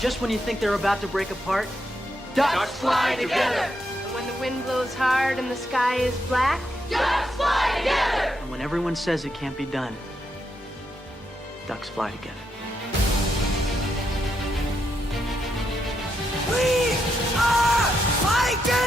Just when you think they're about to break apart, ducks fly together! And when the wind blows hard and the sky is black, Ducks fly together! And when everyone says it can't be done, ducks fly together. We are Vikings!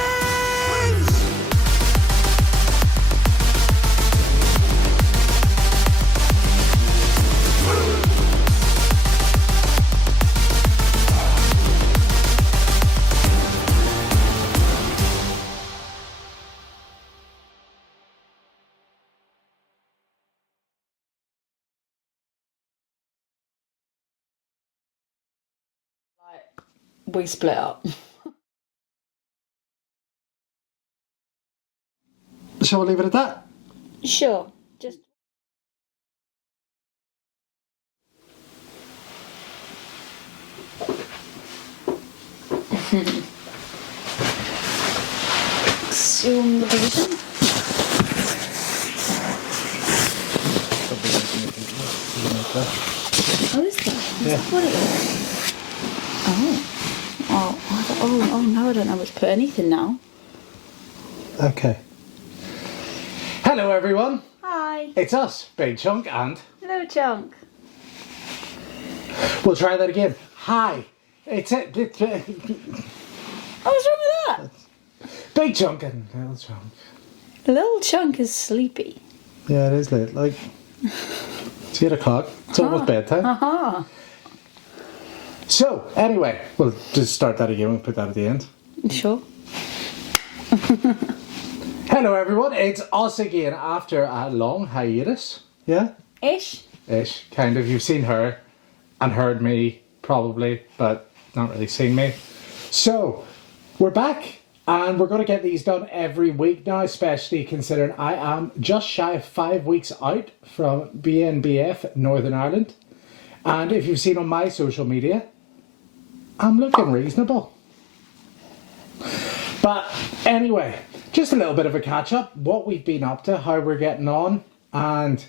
We split up. Shall we leave it at that? Sure. Just assume the position. Oh, is that? Is that what it is? Oh. Oh, no, I don't know what to put anything now. Okay. Hello, everyone. Hi. It's us, Lil Chunk, and Lil Chunk. we'll try that again. Hi. It's it. What's wrong with that? Lil Chunk and Lil Chunk. Lil Chunk is sleepy. Yeah, it is late. Like, it's 8 o'clock. It's almost bedtime. Aha. So, anyway, we'll just start that again. We'll put that at the end. Sure. Hello, everyone. It's us again after a long hiatus. Yeah? Ish. Ish. Kind of. You've seen her and heard me, probably, but not really seen me. So, we're back. And we're going to get these done every week now, especially considering I am just shy of 5 weeks out from BNBF Northern Ireland. And if you've seen on my social media, I'm looking reasonable. But anyway, just a little bit of a catch up, what we've been up to, how we're getting on, and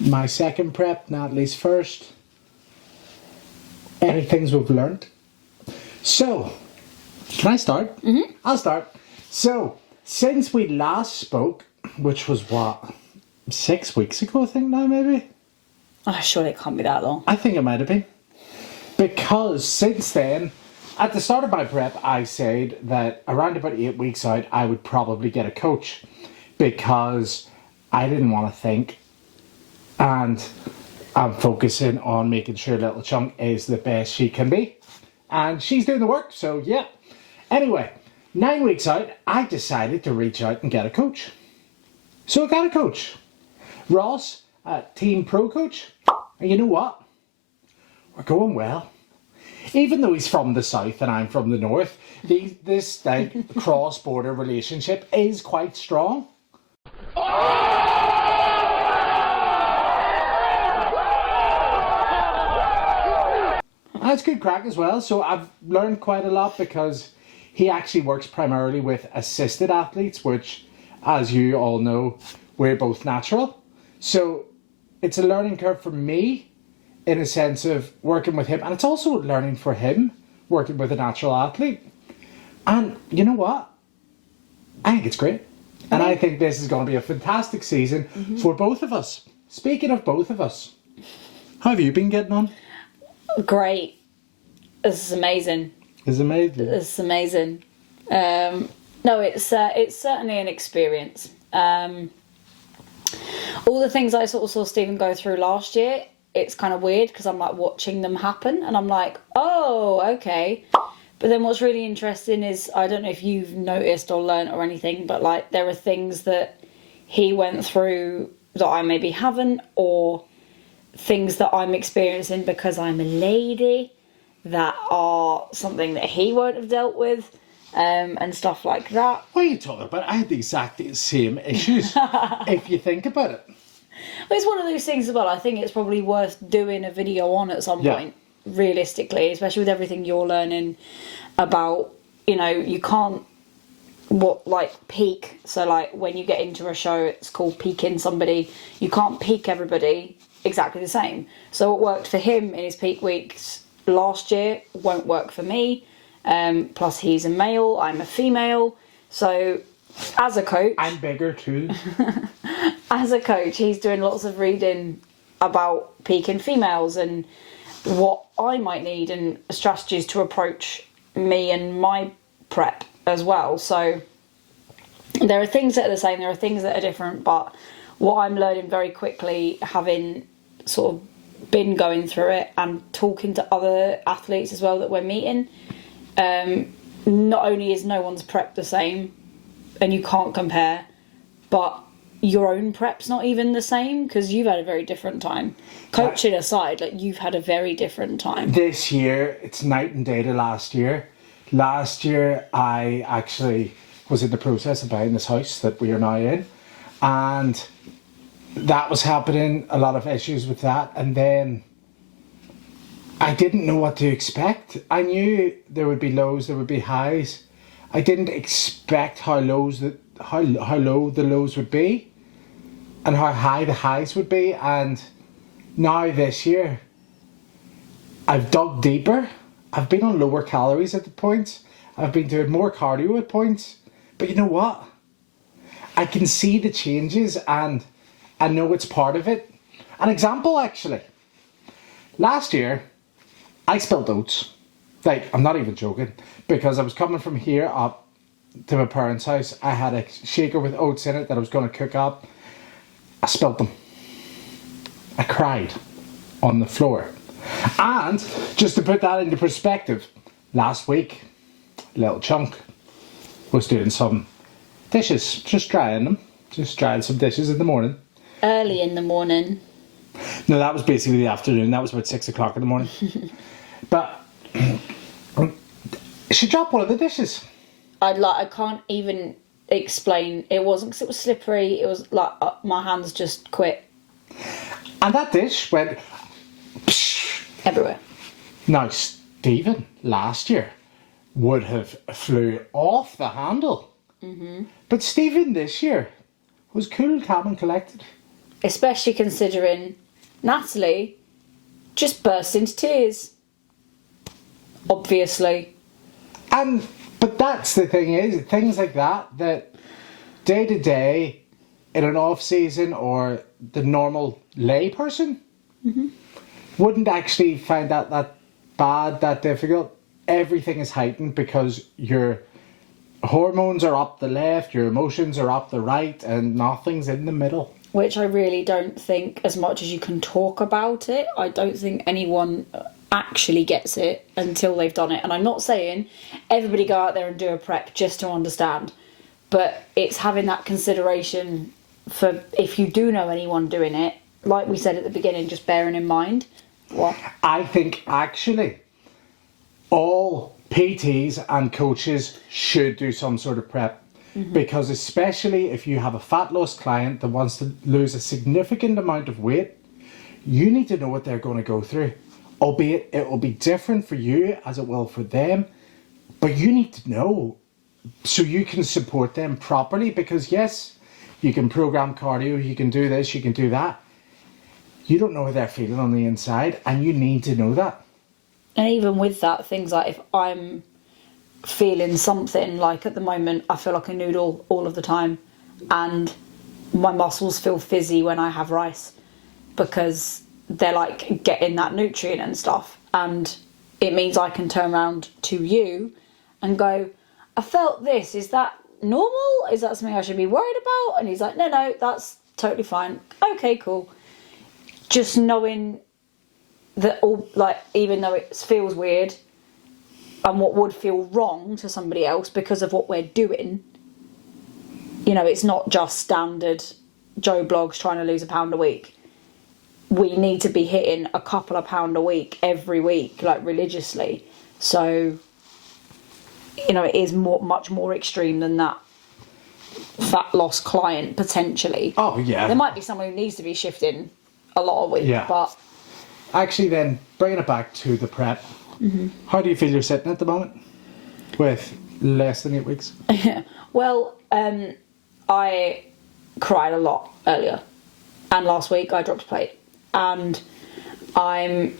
my second prep, Natalie's first, any things we've learned. So, can I start? Mm-hmm. I'll start. So, since we last spoke, which was what, 6 weeks ago I think now maybe? Oh, surely it can't be that long. I think it might have been. Because since then, at the start of my prep, I said that around about 8 weeks out, I would probably get a coach. Because I didn't want to think. And I'm focusing on making sure Lil Chunk is the best she can be. And she's doing the work, so yeah. Anyway, 9 weeks out, I decided to reach out and get a coach. So I got a coach. Ross, Team Pro Coach. And you know what? We're going well. Even though he's from the south and I'm from the north, this like cross-border relationship is quite strong. That's good crack as well. So I've learned quite a lot because he actually works primarily with assisted athletes, which, as you all know, we're both natural. So it's a learning curve for me in a sense of working with him. And it's also learning for him, working with a natural athlete. And you know what? I think it's great. And I think this is going to be a fantastic season for both of us. Speaking of both of us, how have you been getting on? Great. This is amazing. It's amazing. This is amazing. No, it's certainly an experience. All the things I sort of saw Stephen go through last year, it's kind of weird because I'm like watching them happen and I'm like, oh, okay. But then what's really interesting is, I don't know if you've noticed or learnt or anything, but like there are things that he went through that I maybe haven't, or things that I'm experiencing because I'm a lady that are something that he won't have dealt with, and stuff like that. What are you talking about? I had the exact same issues, if you think about it. But it's one of those things as well, I think it's probably worth doing a video on at some point, realistically, especially with everything you're learning about, you know, you can't, peak. So, like, when you get into a show, it's called peaking somebody. You can't peak everybody exactly the same. So what worked for him in his peak weeks last year won't work for me. Plus he's a male, I'm a female. So as a coach... I'm bigger too. As a coach, he's doing lots of reading about peaking females and what I might need and strategies to approach me and my prep as well. So there are things that are the same, there are things that are different, but what I'm learning very quickly, having sort of been going through it and talking to other athletes as well that we're meeting, not only is no one's prep the same and you can't compare, but your own prep's not even the same because you've had a very different time. Coaching aside, like, you've had a very different time. This year, it's night and day to last year. Last year, I actually was in the process of buying this house that we are now in, and that was happening, a lot of issues with that, and then I didn't know what to expect. I knew there would be lows, there would be highs. I didn't expect how low the lows would be and how high the highs would be. And now this year, I've dug deeper. I've been on lower calories at the points. I've been doing more cardio at points. But you know what? I can see the changes and I know it's part of it. An example, actually. Last year, I spilled oats. Like, I'm not even joking. Because I was coming from here up to my parents' house. I had a shaker with oats in it that I was going to cook up. I spilled them. I cried on the floor. And just to put that into perspective, last week, Lil Chunk was doing some dishes, just drying some dishes in the morning. Early in the morning. No, that was basically the afternoon. That was about 6 o'clock in the morning. But she dropped one of the dishes. I can't even explain. It wasn't because it was slippery. It was like my hands just quit. And that dish went everywhere. Now, Stephen last year would have flew off the handle. Mm-hmm. But Stephen this year was cool, calm and collected. Especially considering Natalie just burst into tears. Obviously. But that's the thing is, things like that day to day in an off season or the normal lay person wouldn't actually find that bad, that difficult. Everything is heightened because your hormones are up the left, your emotions are up the right, and nothing's in the middle. Which I really don't think, as much as you can talk about it, I don't think anyone actually gets it until they've done it. And I'm not saying everybody go out there and do a prep just to understand, but it's having that consideration for if you do know anyone doing it, like we said at the beginning, just bearing in mind what I think actually all PTs and coaches should do some sort of prep. Because especially if you have a fat loss client that wants to lose a significant amount of weight, you need to know what they're going to go through. Albeit it will be different for you as it will for them. But you need to know so you can support them properly. Because yes, you can program cardio, you can do this, you can do that. You don't know how they're feeling on the inside, and you need to know that. And even with that, things like if I'm feeling something, like at the moment I feel like a noodle all of the time and my muscles feel fizzy when I have rice because they're like getting that nutrient and stuff, and it means I can turn around to you and go, I felt this, is that normal? Is that something I should be worried about? And he's like, no, that's totally fine. Okay, cool. Just knowing that all, like, even though it feels weird and what would feel wrong to somebody else because of what we're doing, you know, it's not just standard Joe Blogs trying to lose a pound a week. We need to be hitting a couple of pound a week every week, like religiously. So, you know, it is much more extreme than that fat loss client potentially. Oh yeah. There might be someone who needs to be shifting a lot of weight, but actually, then bringing it back to the prep. How do you feel you're sitting at the moment with less than 8 weeks? Well, I cried a lot earlier, and last week I dropped a plate, and I'm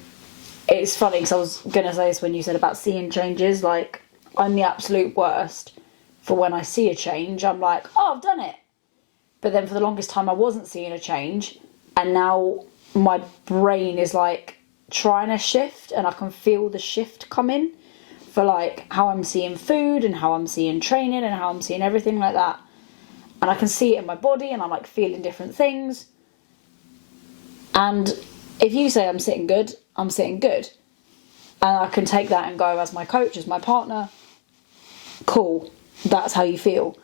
it's funny because I was going to say this when you said about seeing changes. Like, I'm the absolute worst for when I see a change. I'm like, oh, I've done it. But then for the longest time, I wasn't seeing a change. And now my brain is like trying to shift, and I can feel the shift come in for like how I'm seeing food and how I'm seeing training and how I'm seeing everything like that. And I can see it in my body, and I'm like feeling different things. And if you say I'm sitting good, I'm sitting good. And I can take that and go as my coach, as my partner. Cool, that's how you feel.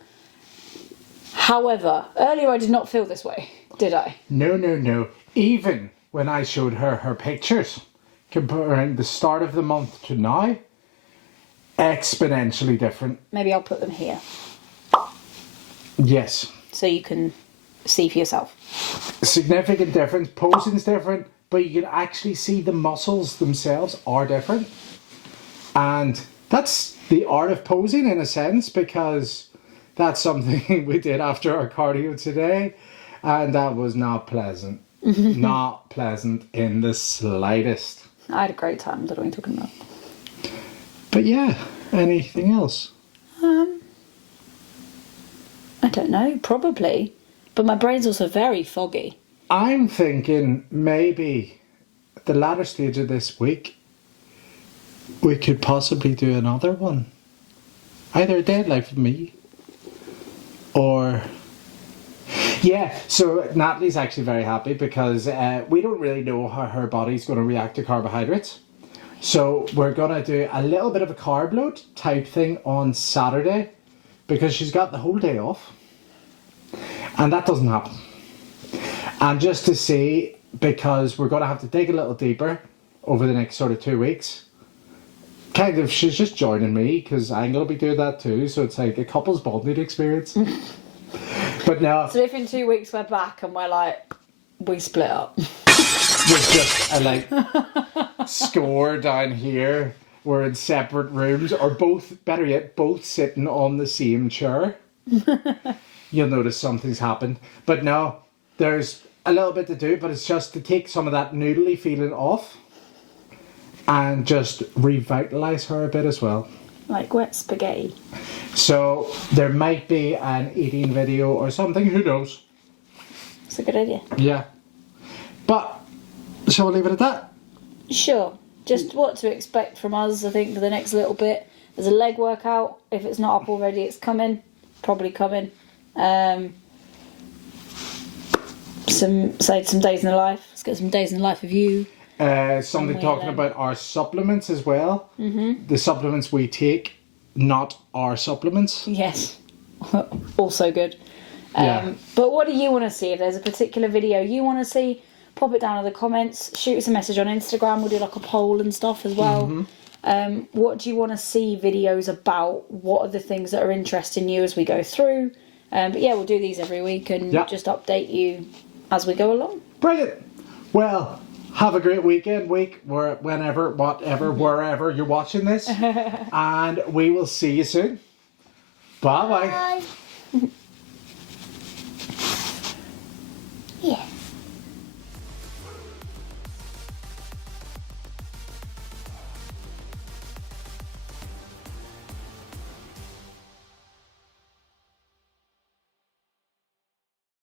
However, earlier I did not feel this way, did I? No. Even when I showed her pictures, comparing the start of the month to now, exponentially different. Maybe I'll put them here. Yes. So you can see for yourself. Significant difference. Posing's different, but you can actually see the muscles themselves are different. And that's the art of posing in a sense, because that's something we did after our cardio today, and that was not pleasant. Not pleasant in the slightest. I had a great time. I don't know what you're talking about. But yeah, anything else? I don't know, probably. But my brain's also very foggy. I'm thinking maybe at the latter stage of this week, we could possibly do another one. Either a deadlift with me, or... Yeah, so Natalie's actually very happy because we don't really know how her body's going to react to carbohydrates. So we're going to do a little bit of a carb load type thing on Saturday because she's got the whole day off. And that doesn't happen. And just to see, because we're going to have to dig a little deeper over the next sort of 2 weeks. Kind of, she's just joining me because I'm going to be doing that too. So it's like a couple's bonding experience. But no. So if in 2 weeks we're back and we're like, we split up. With just a like score down here. We're in separate rooms, or both, better yet, both sitting on the same chair. You'll notice something's happened. But no, there's a little bit to do, but it's just to take some of that noodly feeling off and just revitalise her a bit as well. Like wet spaghetti. So there might be an eating video or something, who knows? It's a good idea. Yeah. But, shall we leave it at that? Sure. Just what to expect from us, I think, for the next little bit. There's a leg workout. If it's not up already, it's coming. Probably coming. Some days in the life. Let's get some days in the life of you. Something talking about our supplements as well. Mm-hmm. The supplements we take, not our supplements. Yes. Also good. Yeah. But what do you want to see? If there's a particular video you want to see, pop it down in the comments. Shoot us a message on Instagram. We'll do like a poll and stuff as well. Mm-hmm. What do you want to see videos about? What are the things that are interesting you as we go through? But yeah, we'll do these every week and just update you as we go along. Brilliant. Well, have a great weekend, whenever, whatever, wherever you're watching this. And we will see you soon. Bye-bye. Yeah.